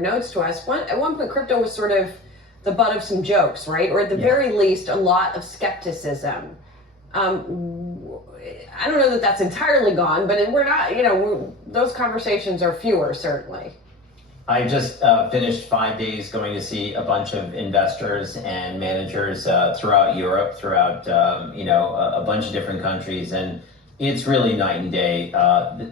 notes to us. At one point, crypto was sort of the butt of some jokes, right? Or at the very least, a lot of skepticism. I don't know that that's entirely gone, but we're not, those conversations are fewer, certainly. I just finished 5 days going to see a bunch of investors and managers throughout Europe, throughout, a bunch of different countries. And it's really night and day.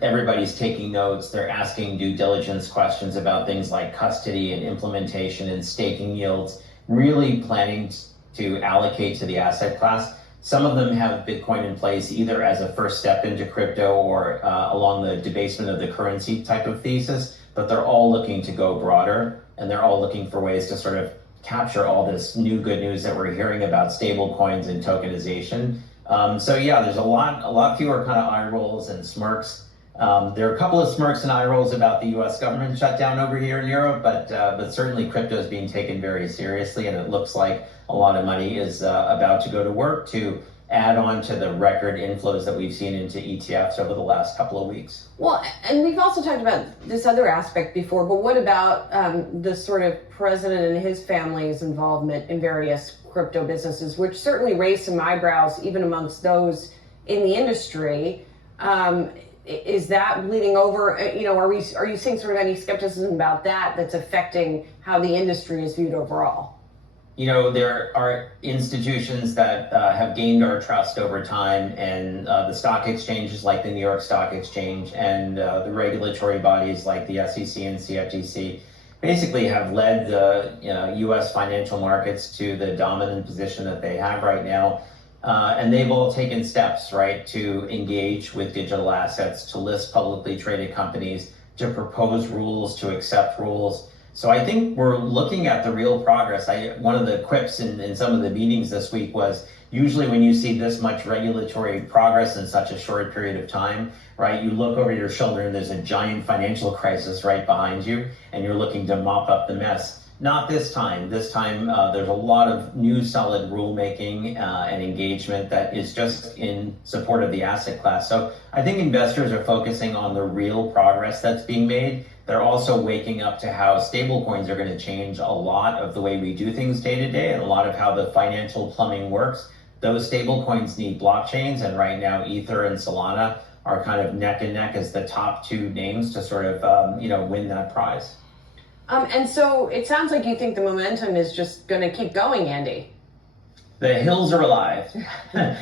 Everybody's taking notes. They're asking due diligence questions about things like custody and implementation and staking yields, really planning to allocate to the asset class. Some of them have Bitcoin in place either as a first step into crypto or along the debasement of the currency type of thesis, but they're all looking to go broader, and they're all looking for ways to sort of capture all this new good news that we're hearing about stable coins and tokenization. There's a lot fewer kind of eye rolls and smirks. There are a couple of smirks and eye rolls about the U.S. government shutdown over here in Europe, but certainly crypto is being taken very seriously, and it looks like a lot of money is about to go to work to add on to the record inflows that we've seen into ETFs over the last couple of weeks. Well, and we've also talked about this other aspect before, but what about the sort of president and his family's involvement in various crypto businesses, which certainly raised some eyebrows even amongst those in the industry? Is that bleeding over? Are you seeing sort of any skepticism about that that's affecting how the industry is viewed overall? There are institutions that have gained our trust over time, and the stock exchanges like the New York Stock Exchange and the regulatory bodies like the SEC and CFTC basically have led the U.S. financial markets to the dominant position that they have right now. And they've all taken steps, right, to engage with digital assets, to list publicly traded companies, to propose rules, to accept rules. So I think we're looking at the real progress. One of the quips in some of the meetings this week was, usually when you see this much regulatory progress in such a short period of time, right, you look over your shoulder and there's a giant financial crisis right behind you, and you're looking to mop up the mess. Not this time. This time, there's a lot of new solid rulemaking and engagement that is just in support of the asset class. So I think investors are focusing on the real progress that's being made. They're also waking up to how stablecoins are going to change a lot of the way we do things day to day, and a lot of how the financial plumbing works. Those stablecoins need blockchains, and right now Ether and Solana are kind of neck and neck as the top two names to sort of win that prize. And so it sounds like you think the momentum is just going to keep going, Andy. The hills are alive. When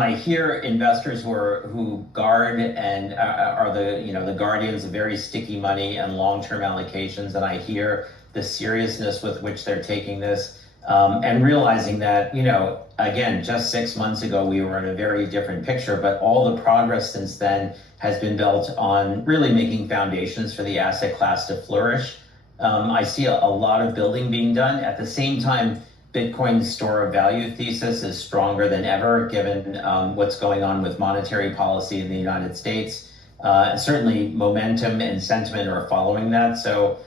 I hear investors who guard and are the guardians of very sticky money and long-term allocations, and I hear the seriousness with which they're taking this, and realizing that, again, just 6 months ago, we were in a very different picture, but all the progress since then has been built on really making foundations for the asset class to flourish. I see a lot of building being done. At the same time, Bitcoin's store of value thesis is stronger than ever, given what's going on with monetary policy in the United States. Certainly momentum and sentiment are following that. So,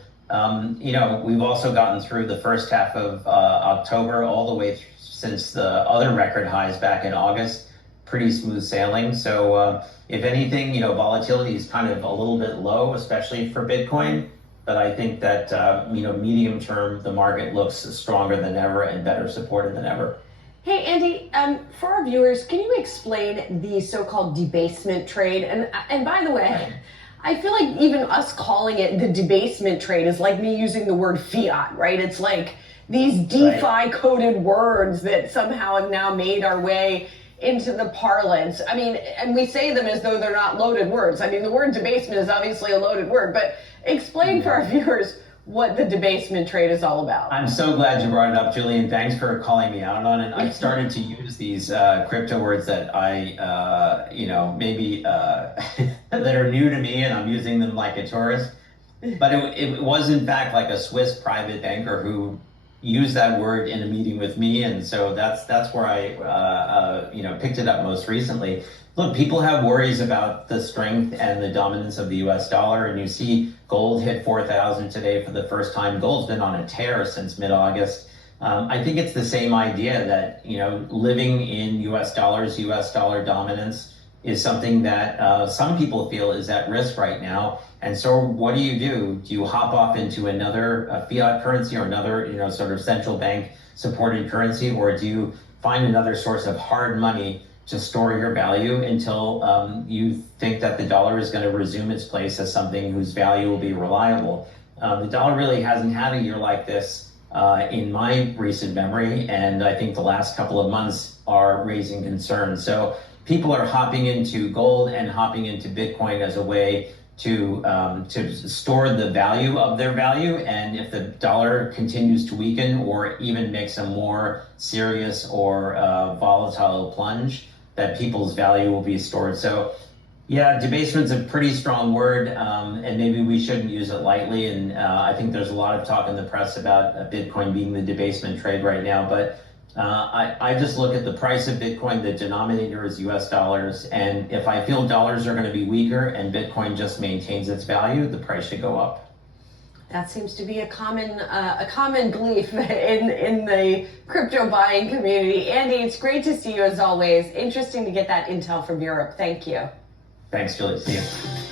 we've also gotten through the first half of October all the way since the other record highs back in August. Pretty smooth sailing. So if anything, volatility is kind of a little bit low, especially for Bitcoin. But I think that, medium term, the market looks stronger than ever and better supported than ever. Hey, Andy, for our viewers, can you explain the so-called debasement trade? And by the way, I feel like even us calling it the debasement trade is like me using the word fiat, right? It's like these DeFi coded words that somehow have now made our way into the parlance. I mean, and we say them as though they're not loaded words. I mean, the word debasement is obviously a loaded word, but explain for our viewers what the debasement trade is all about. I'm so glad you brought it up, Julian. Thanks for calling me out on it. I've started to use these crypto words that I, maybe that are new to me, and I'm using them like a tourist. But it was in fact like a Swiss private banker who used that word in a meeting with me, and so that's where I picked it up most recently. Look, people have worries about the strength and the dominance of the U.S. dollar, and you see gold hit 4,000 today for the first time. Gold's been on a tear since mid-August. I think it's the same idea that living in U.S. dollars, U.S. dollar dominance is something that some people feel is at risk right now. And so what do? Do you hop off into another fiat currency or another, sort of central bank supported currency, or do you find another source of hard money to store your value until you think that the dollar is going to resume its place as something whose value will be reliable? The dollar really hasn't had a year like this in my recent memory, and I think the last couple of months are raising concerns. So people are hopping into gold and hopping into Bitcoin as a way to store the value of their value, and if the dollar continues to weaken or even makes a more serious or volatile plunge, that people's value will be stored. So yeah, debasement's a pretty strong word, and maybe we shouldn't use it lightly. And I think there's a lot of talk in the press about Bitcoin being the debasement trade right now. But I just look at the price of Bitcoin, the denominator is US dollars. And if I feel dollars are going to be weaker and Bitcoin just maintains its value, the price should go up. That seems to be a common belief in the crypto buying community. Andy, it's great to see you as always. Interesting to get that intel from Europe. Thank you. Thanks, Julie. See you.